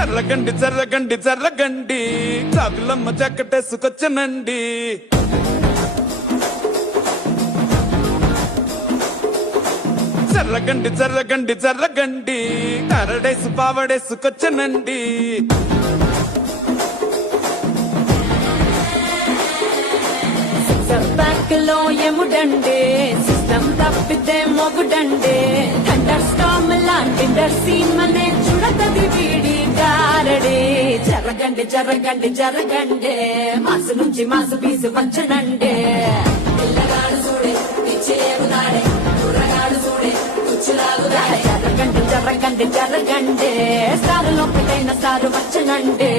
చర్రగండి చర్రగండి చర్రగండి చాకులమ్మ చక్కటేసుకొచ్చనండి. చర్రగండి చర్రగండి చర్రగండి కరడేసు పావడేసుకొచ్చనండి. Back లో ఎముడండే system తప్పితే మొగుడండే thunder Storm లాంటి సీన్ మనే చూడతది వీడి గారడే. జరగండి జరగండి జరగండే మాసు నుంచి మాసు పీసు పంచనండే. పిల్లగాడు చూడే పిచ్చేగునాడే కుర్రగాడు చూడే కుచ్చులాగుదాడే. జరగండి జరగండి జరగండే సారు లోపటైన సారు వచ్చనండే.